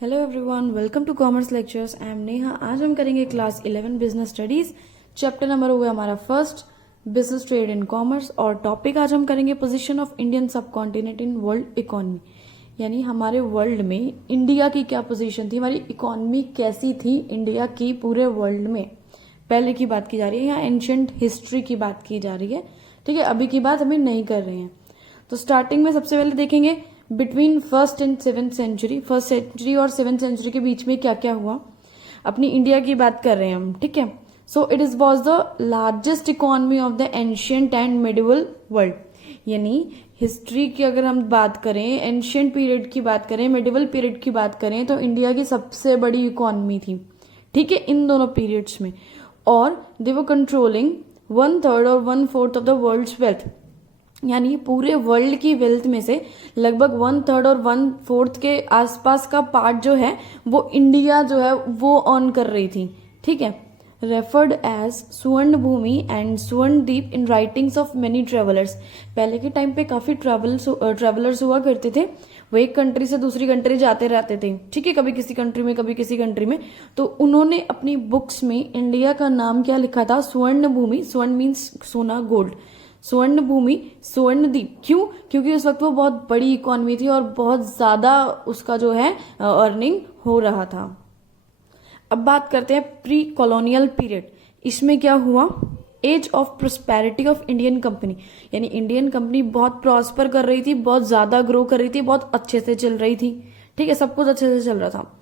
Hello everyone, welcome to commerce lectures. I am Neha. आज हम करेंगे class 11 business studies. Chapter number हो गया हमारा first, business trade in commerce. और टॉपिक आज हम करेंगे position of Indian subcontinent in world economy, यानी हमारे वर्ल्ड में इंडिया की क्या पोजीशन थी, हमारी इकोनॉमी कैसी थी इंडिया की पूरे वर्ल्ड में। पहले की बात की जा रही है, यहाँ एंशियंट हिस्ट्री की बात की जा रही है। ठीक है, अभी की बात हमें नहीं कर रहे हैं। तो स्टार्टिंग में सबसे पहले देखेंगे between first and seventh century, first century और सेवेंथ सेंचुरी के बीच में क्या क्या हुआ। अपनी इंडिया की बात कर रहे हैं हम। ठीक है, so it is was the largest economy of the ancient and medieval world. यानी हिस्ट्री की अगर हम बात करें, एंशियंट पीरियड की बात करें, मिडिवल पीरियड की बात करें, तो इंडिया की सबसे बड़ी इकोनॉमी थी। ठीक है, इन दोनों पीरियड्स में। और दे वर कंट्रोलिंग 1/3 और 1/4 ऑफ द वर्ल्ड्स वेल्थ, यानी पूरे वर्ल्ड की वेल्थ में से लगभग 1/3 और 1/4 के आसपास का पार्ट जो है वो इंडिया जो है वो ऑन कर रही थी। ठीक है, रेफर्ड एज स्वर्ण भूमि एंड स्वर्ण द्वीप इन राइटिंग्स ऑफ मेनी ट्रेवलर्स। पहले के टाइम पे काफी ट्रेवलर्स हुआ करते थे, वो एक कंट्री से दूसरी कंट्री जाते रहते थे। ठीक है, कभी किसी कंट्री में कभी किसी कंट्री में। तो उन्होंने अपनी बुक्स में इंडिया का नाम क्या लिखा था? स्वर्ण भूमि। स्वर्ण मीन्स सोना, गोल्ड। स्वर्ण भूमि, स्वर्ण द्वीप। क्यों? क्योंकि उस वक्त वो बहुत बड़ी इकोनॉमी थी और बहुत ज्यादा उसका जो है अर्निंग हो रहा था। अब बात करते हैं प्री कॉलोनियल पीरियड। इसमें क्या हुआ? Age of prosperity of Indian company, यानी इंडियन कंपनी बहुत प्रॉस्पर कर रही थी, बहुत ज्यादा ग्रो कर रही थी, बहुत अच्छे से चल रही थी। ठीक है, सब कुछ अच्छे से चल रहा था।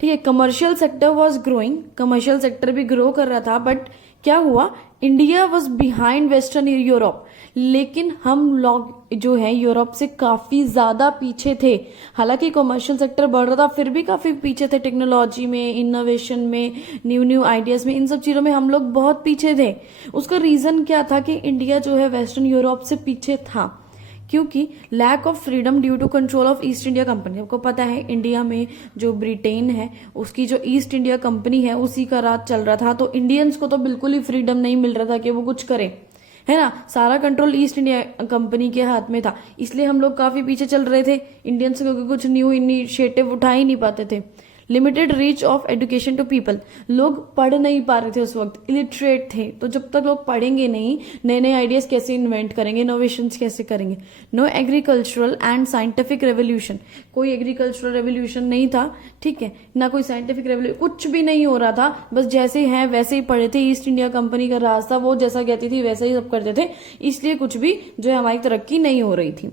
ठीक है, commercial sector was growing, commercial sector भी ग्रो कर रहा था। बट क्या हुआ? India was behind western Europe, लेकिन हम लोग जो है यूरोप से काफी ज्यादा पीछे थे। हालांकि कमर्शियल सेक्टर बढ़ रहा था, फिर भी काफी पीछे थे। टेक्नोलॉजी में, इनोवेशन में, न्यू न्यू आइडियाज में, इन सब चीजों में हम लोग बहुत पीछे थे। उसका रीजन क्या था कि इंडिया जो है वेस्टर्न यूरोप से पीछे था? क्योंकि lack of freedom due to control of East India Company. आपको पता है इंडिया में जो ब्रिटेन है उसकी जो ईस्ट इंडिया कंपनी है उसी का राज चल रहा था। तो इंडियंस को तो बिल्कुल ही फ्रीडम नहीं मिल रहा था कि वो कुछ करें, है ना। सारा कंट्रोल ईस्ट इंडिया कंपनी के हाथ में था, इसलिए हम लोग काफी पीछे चल रहे थे इंडियंस, क्योंकि कुछ न्यू इनिशिएटिव उठा ही नहीं पाते थे। Limited reach of education to people, लोग पढ़ नहीं पा रहे थे उस वक्त, इलिटरेट थे। तो जब तक लोग पढ़ेंगे नहीं, नए नए आइडियाज कैसे इन्वेंट करेंगे, इनोवेशन कैसे करेंगे। No agricultural and scientific revolution, कोई एग्रीकल्चरल रेवोल्यूशन नहीं था। ठीक है, ना कोई साइंटिफिक रेवोल्यूशन, कुछ भी नहीं हो रहा था। बस जैसे हैं वैसे ही पढ़े थे। ईस्ट इंडिया कंपनी का राज था, वो जैसा कहती थी वैसा ही सब करते थे, इसलिए कुछ भी जो है हमारी तरक्की नहीं हो रही थी।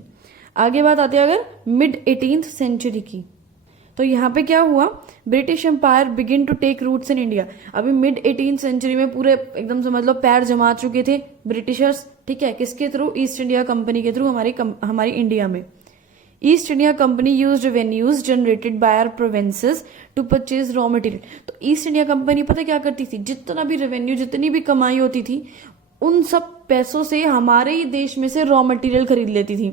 आगे बात आती है अगर मिड 18th सेंचुरी की, तो यहाँ पे क्या हुआ? British empire begin to take roots in India. अभी मिड 18th सेंचुरी में पूरे एकदम समझ लो पैर जमा चुके थे ब्रिटिशर्स। ठीक है, किसके थ्रू? ईस्ट इंडिया कंपनी के थ्रू हमारी इंडिया में। East India Company use revenues generated by our provinces to purchase raw material. तो ईस्ट इंडिया कंपनी पता क्या करती थी? जितना भी रेवेन्यू, जितनी भी कमाई होती थी, उन सब पैसों से हमारे ही देश में से रॉ मटेरियल खरीद लेती थी।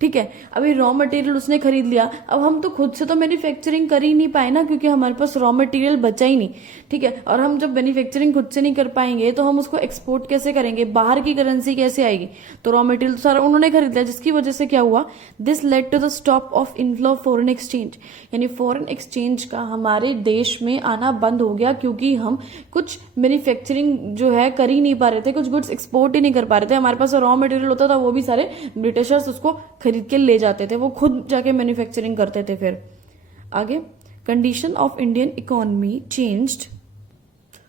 ठीक है, अभी रॉ मटेरियल उसने खरीद लिया, अब हम तो खुद से तो मैन्युफैक्चरिंग कर ही नहीं पाए ना, क्योंकि हमारे पास रॉ मटेरियल बचा ही नहीं। ठीक है, और हम जब मैन्युफैक्चरिंग खुद से नहीं कर पाएंगे तो हम उसको एक्सपोर्ट कैसे करेंगे? बाहर की करेंसी कैसे आएगी? तो रॉ मटेरियल तो सारा उन्होंने खरीद लिया, जिसकी वजह से क्या हुआ? This led to the stop of inflow of foreign exchange, यानी फॉरेन एक्सचेंज का हमारे देश में आना बंद हो गया, क्योंकि हम कुछ मैन्युफैक्चरिंग जो है कर ही नहीं पा रहे थे, कुछ गुड्स एक्सपोर्ट ही नहीं कर पा रहे थे। हमारे पास रॉ मटेरियल होता था, वो भी सारे ब्रिटिशर्स उसको खरीद के ले जाते थे, वो खुद जाके मैन्युफैक्चरिंग करते थे। फिर आगे, condition of Indian economy changed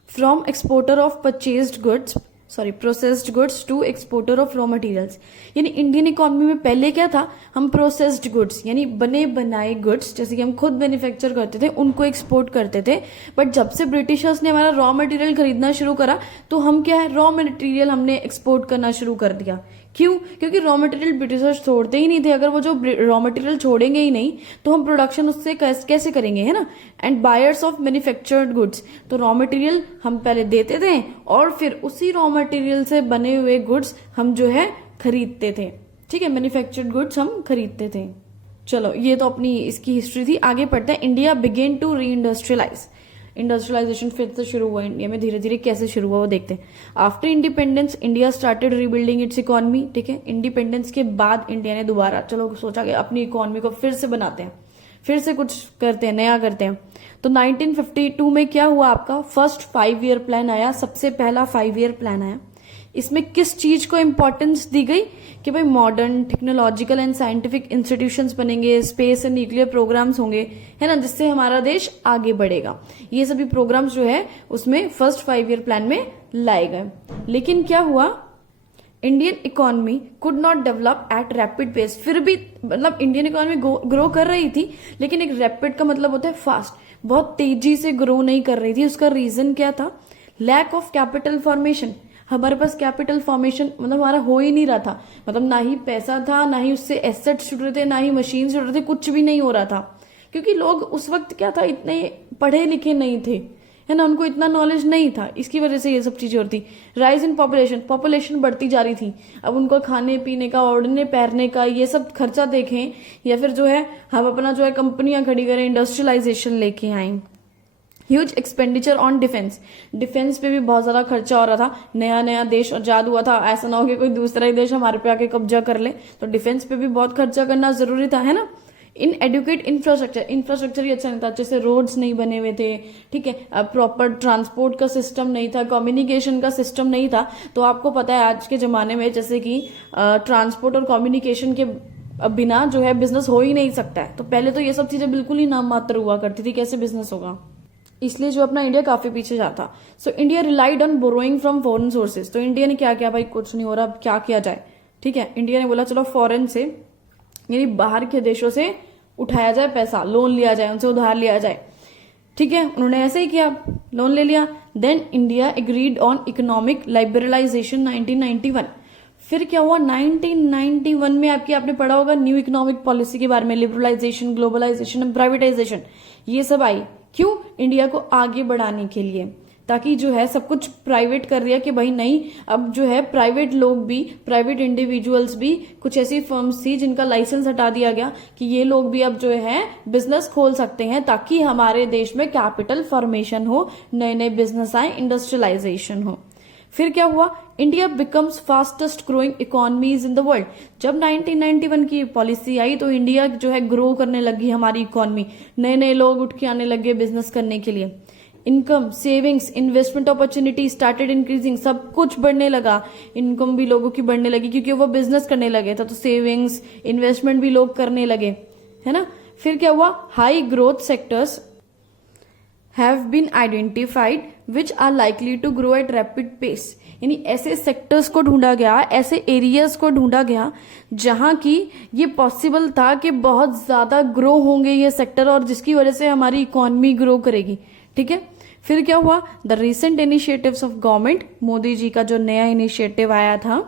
from exporter of processed goods to exporter of raw materials. यानी इंडियन इकोनॉमी में पहले क्या था? हम प्रोसेस्ड गुड्स यानी बने बनाए गुड्स, जैसे कि हम खुद मैन्युफैक्चर करते थे, उनको एक्सपोर्ट करते थे। बट जब से ब्रिटिशर्स ने हमारा रॉ मटेरियल खरीदना शुरू करा, तो हम क्या है? रॉ मटेरियल हमने एक्सपोर्ट करना शुरू कर दिया। क्यों? क्योंकि रॉ मटेरियल ब्रिटिशर्स छोड़ते ही नहीं थे। अगर वो जो रॉ मटेरियल छोड़ेंगे ही नहीं तो हम प्रोडक्शन उससे कैसे करेंगे, है ना। And buyers of manufactured goods, तो रॉ मटेरियल हम पहले देते थे और फिर उसी रॉ मटेरियल से बने हुए गुड्स हम जो है खरीदते थे। ठीक है, मैन्युफैक्चर्ड गुड्स हम खरीदते थे। चलो, ये तो अपनी इसकी हिस्ट्री थी। आगे पढ़ते हैं। India began to reindustrialize, industrialization फिर से शुरू हुआ इंडिया में, धीरे धीरे कैसे शुरू हुआ वो देखते हैं। After independence India started rebuilding it's economy. ठीक है, इंडिपेंडेंस के बाद इंडिया ने दोबारा चलो सोचा कि अपनी इकोनॉमी को फिर से बनाते हैं, फिर से कुछ करते हैं, नया करते हैं। तो 1952 में क्या हुआ, आपका फर्स्ट 5 ईयर प्लान आया, सबसे पहला 5 ईयर प्लान आया। इसमें किस चीज को इंपॉर्टेंस दी गई कि भाई modern technological and scientific institutions बनेंगे, स्पेस एंड न्यूक्लियर प्रोग्राम्स होंगे, है ना, जिससे हमारा देश आगे बढ़ेगा। ये सभी प्रोग्राम्स जो है उसमें फर्स्ट 5 ईयर प्लान में लाए गए। लेकिन क्या हुआ, Indian economy could not develop at rapid pace. फिर भी मतलब इंडियन इकोनॉमी ग्रो कर रही थी, लेकिन एक रैपिड का मतलब होता है फास्ट, बहुत तेजी से ग्रो नहीं कर रही थी। उसका रीजन क्या था, लैक ऑफ कैपिटल फॉर्मेशन। हमारे पास कैपिटल फॉर्मेशन मतलब हमारा हो ही नहीं रहा था, मतलब ना ही पैसा था, ना ही उससे एसेट्स जुड़ रहे थे, ना ही मशीन जुड़ रहे थे, कुछ भी नहीं हो रहा था। क्योंकि लोग उस वक्त क्या था, इतने पढ़े लिखे नहीं थे, है ना, उनको इतना नॉलेज नहीं था, इसकी वजह से ये सब चीजें होती। राइज इन पॉपुलेशन, पॉपुलेशन बढ़ती जा रही थी। अब उनको खाने पीने का, ओढ़ने पहनने का, ये सब खर्चा देखें, या फिर जो है हम अपना जो है कंपनियां खड़ी करें, इंडस्ट्रियलाइजेशन लेके आए। Huge expenditure on defence, defence पे भी बहुत ज्यादा खर्चा हो रहा था। नया नया देश आजाद हुआ था, ऐसा ना हो कि कोई दूसरा ही देश हमारे पे आके कब्जा कर ले, तो डिफेंस पे भी बहुत खर्चा करना जरूरी था, है ना। इन एडुकेट इंफ्रास्ट्रक्चर, इंफ्रास्ट्रक्चर ही अच्छा नहीं था, अच्छे से रोड्स नहीं बने हुए थे, ठीक है, प्रॉपर ट्रांसपोर्ट का सिस्टम नहीं था, कम्युनिकेशन का सिस्टम नहीं था। तो आपको पता है आज के जमाने में जैसे कि ट्रांसपोर्ट और कम्युनिकेशन के बिना जो है बिजनेस हो ही नहीं सकता है। तो पहले तो ये सब चीजें बिल्कुल ही नाम मात्र हुआ करती थी, कैसे बिजनेस होगा, इसलिए जो अपना इंडिया काफी पीछे जाता। So India relied on borrowing from foreign sources. तो इंडिया ने क्या किया, भाई कुछ नहीं हो रहा, अब क्या किया जाए, ठीक है, इंडिया ने बोला चलो फॉरेन से यानी बाहर के देशों से उठाया जाए पैसा, लोन लिया जाए, उनसे उधार लिया जाए, ठीक है। उन्होंने ऐसे ही किया, लोन ले लिया। Then India agreed on economic liberalization 1991। फिर क्या हुआ, 1991 में आपने पढ़ा होगा न्यू इकोनॉमिक पॉलिसी के बारे में, लिबरलाइजेशन, ग्लोबलाइजेशन, प्राइवेटाइजेशन, ये सब आई। क्यों, इंडिया को आगे बढ़ाने के लिए, ताकि जो है सब कुछ प्राइवेट कर दिया कि भाई नहीं, अब जो है प्राइवेट लोग भी, प्राइवेट इंडिविजुअल्स भी, कुछ ऐसी फर्म्स थी जिनका लाइसेंस हटा दिया गया कि ये लोग भी अब जो है बिजनेस खोल सकते हैं, ताकि हमारे देश में कैपिटल फॉर्मेशन हो, नए नए बिजनेस आए, इंडस्ट्रियलाइजेशन हो। फिर क्या हुआ, India becomes fastest growing economies in the world. जब 1991 की पॉलिसी आई तो इंडिया जो है ग्रो करने लगी, हमारी इकोनॉमी, नए नए लोग उठ के आने लगे बिजनेस करने के लिए। Income, savings, investment opportunity started increasing, सब कुछ बढ़ने लगा, इनकम भी लोगों की बढ़ने लगी क्योंकि वो बिजनेस करने लगे था, तो सेविंग्स, इन्वेस्टमेंट भी लोग करने लगे, है ना। फिर क्या हुआ, high growth sectors have been identified which are likely to grow at rapid pace. यानी ऐसे सेक्टर्स को ढूंढा गया, ऐसे एरियाज को ढूंढा गया जहां की ये पॉसिबल था कि बहुत ज्यादा ग्रो होंगे ये सेक्टर, और जिसकी वजह से हमारी इकोनॉमी ग्रो करेगी, ठीक है। फिर क्या हुआ, the recent initiatives of government, Modi ji का जो नया इनिशिएटिव आया था,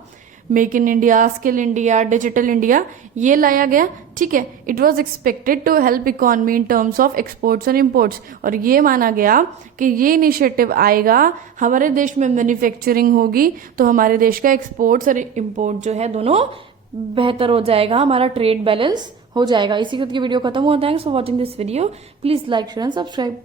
make in India, skill India, digital India, ये लाया गया, ठीक है। It was expected to help economy in terms of exports and imports. और ये माना गया कि ये इनिशिएटिव आएगा, हमारे देश में मैन्युफैक्चरिंग होगी, तो हमारे देश का एक्सपोर्ट्स और इम्पोर्ट जो है दोनों बेहतर हो जाएगा, हमारा ट्रेड बैलेंस हो जाएगा। इसी के वीडियो खत्म हुआ। Thanks for watching this video, please like, share and subscribe.